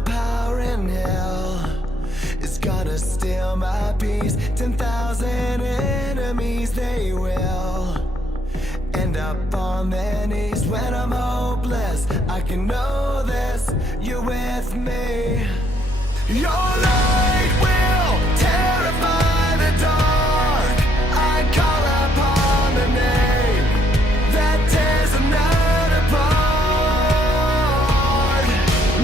more power in hell is gonna steal my peace. 10,000 enemies, they will end up on their knees. When I'm hopeless, I can know this, you're with me. Your light will terrify the dark. I call upon the name that tears the night apart.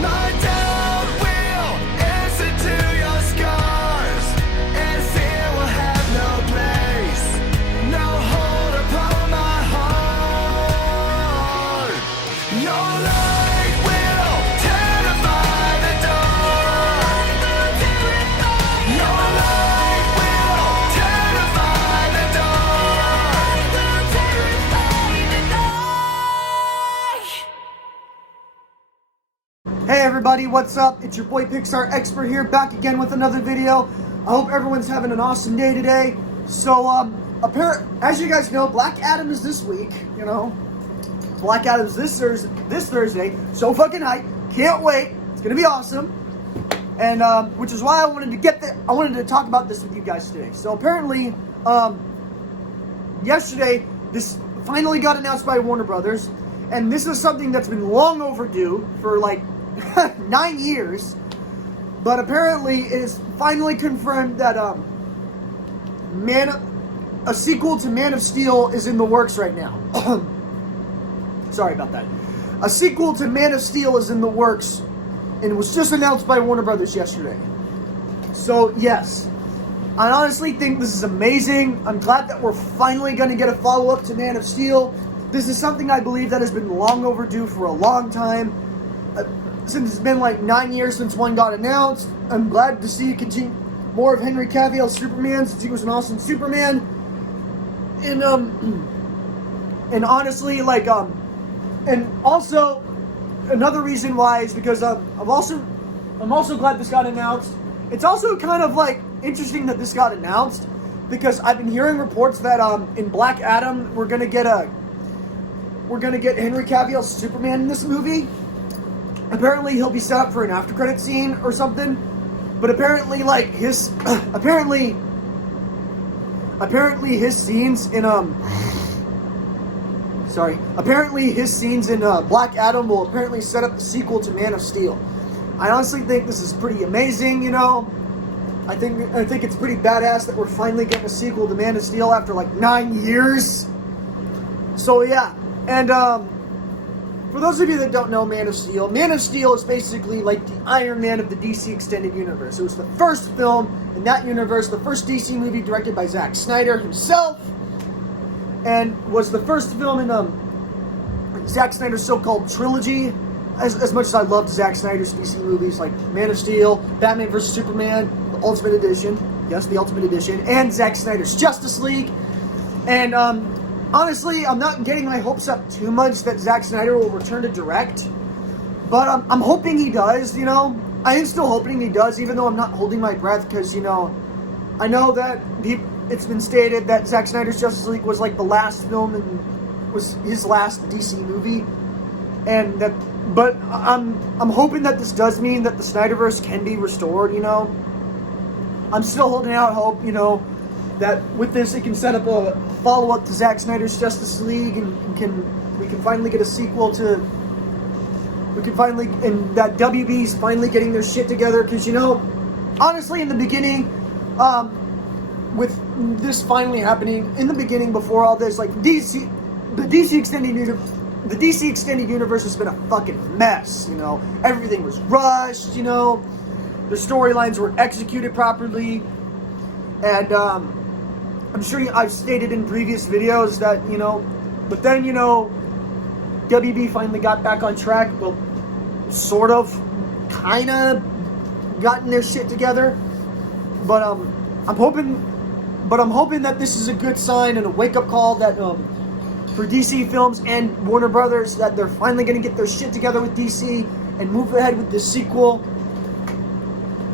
My doubt will answer to your scars, and fear will have no place, no hold upon my heart. Your light will terrify the dark. Your light will terrify the dark. Hey everybody, what's up? It's your boy Pixar Expert here, back again with another video. I hope everyone's having an awesome day today. So, as you guys know, Black Adam is this week, you know. Black Adam's this Thursday. So fucking hype. Can't wait. It's gonna be awesome. And, which is why I wanted to talk about this with you guys today. So apparently, yesterday, this finally got announced by Warner Brothers. And this is something that's been long overdue for like 9 years. But apparently it is finally confirmed that a sequel to Man of Steel is in the works right now. Sorry about that. A sequel to Man of Steel is in the works, and it was just announced by Warner Brothers yesterday. So yes, I honestly think this is amazing. I'm glad that we're finally going to get a follow-up to Man of Steel. This is something I believe that has been long overdue for a long time. Since it's been like 9 years since one got announced, I'm glad to see more of Henry Cavill's Superman, since he was an awesome Superman. And honestly, like and also another reason why is because I'm also glad this got announced. It's also kind of like interesting that this got announced because I've been hearing reports that in Black Adam we're gonna get Henry Cavill's Superman in this movie. Apparently he'll be set up for an after credit scene or something, but apparently like his apparently his scenes in Black Adam will apparently set up the sequel to Man of Steel. I honestly think this is pretty amazing, you know. I think it's pretty badass that we're finally getting a sequel to Man of Steel after like 9 years. So yeah, and for those of you that don't know Man of Steel is basically like the Iron Man of the DC Extended Universe. It was the first film in that universe, the first DC movie directed by Zack Snyder himself, and was the first film in Zack Snyder's so-called trilogy. As much as I loved Zack Snyder's DC movies like Man of Steel, Batman vs. Superman, the Ultimate Edition, yes, the Ultimate Edition, and Zack Snyder's Justice League. And honestly, I'm not getting my hopes up too much that Zack Snyder will return to direct, but I'm hoping he does, you know. I am still hoping he does, even though I'm not holding my breath, because, you know, I know that it's been stated that Zack Snyder's Justice League was like the last film and was his last DC movie, and that. But I'm hoping that this does mean that the Snyderverse can be restored, you know. I'm still holding out hope, you know, that with this it can set up a follow-up to Zack Snyder's Justice League, and we can finally get a sequel to. And that WB's finally getting their shit together, because, you know, honestly, in the beginning, with this finally happening, in the beginning before all this, like the DC Extended Universe has been a fucking mess, you know. Everything was rushed, you know. The storylines were executed properly. And I'm sure I've stated in previous videos that, you know, but then, you know, WB finally got back on track. Well, sort of, kind of gotten their shit together. But I'm hoping that this is a good sign and a wake-up call that for DC Films and Warner Brothers, that they're finally going to get their shit together with DC and move ahead with this sequel.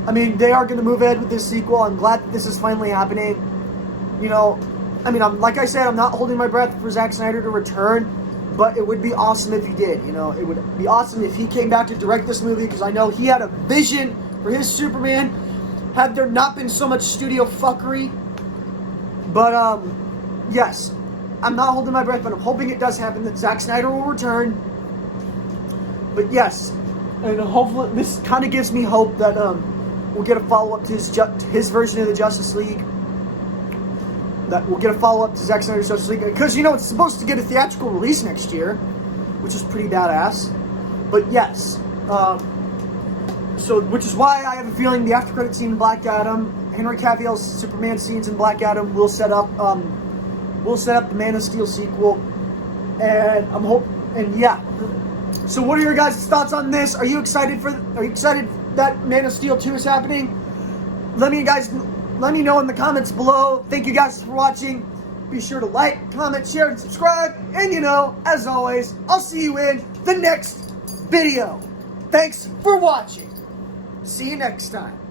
I mean, they are going to move ahead with this sequel. I'm glad that this is finally happening. You know, I mean, like I said, I'm not holding my breath for Zack Snyder to return, but it would be awesome if he did. You know, it would be awesome if he came back to direct this movie, because I know he had a vision for his Superman. Had there not been so much studio fuckery. But yes, I'm not holding my breath, but I'm hoping it does happen, that Zack Snyder will return. But yes, and hopefully this kind of gives me hope that we'll get a follow-up to his version of the Justice League. That we'll get a follow-up to Zack Snyder's Justice League. Because, you know, it's supposed to get a theatrical release next year, which is pretty badass. But yes, which is why I have a feeling the after-credit scene in Black Adam, Henry Cavill's Superman scenes in Black Adam will set up the Man of Steel sequel. And yeah. So what are your guys' thoughts on this? Are you excited that Man of Steel 2 is happening? Let me know in the comments below. Thank you guys for watching. Be sure to like, comment, share, and subscribe. And you know, as always, I'll see you in the next video. Thanks for watching. See you next time.